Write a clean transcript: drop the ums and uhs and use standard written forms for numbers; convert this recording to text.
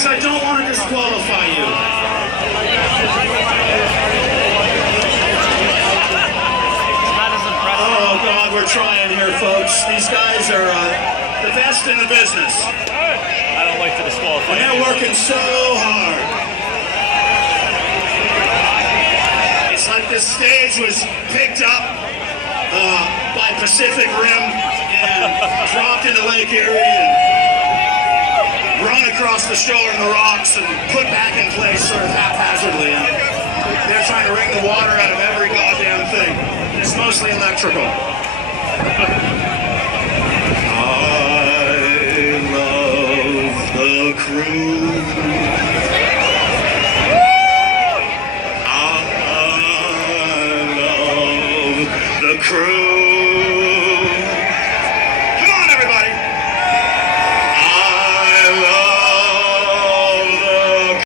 because I don't want to disqualify you. Oh God, we're trying here, folks. These guys are the best in the business. I don't like to disqualify. And they're working so hard. It's like this stage was picked up by Pacific Rim and dropped into Lake Erie and run across the shore and the rocks and put back in place sort of haphazardly. And they're trying to wring the water out of every goddamn thing. It's mostly electrical. I love the crew.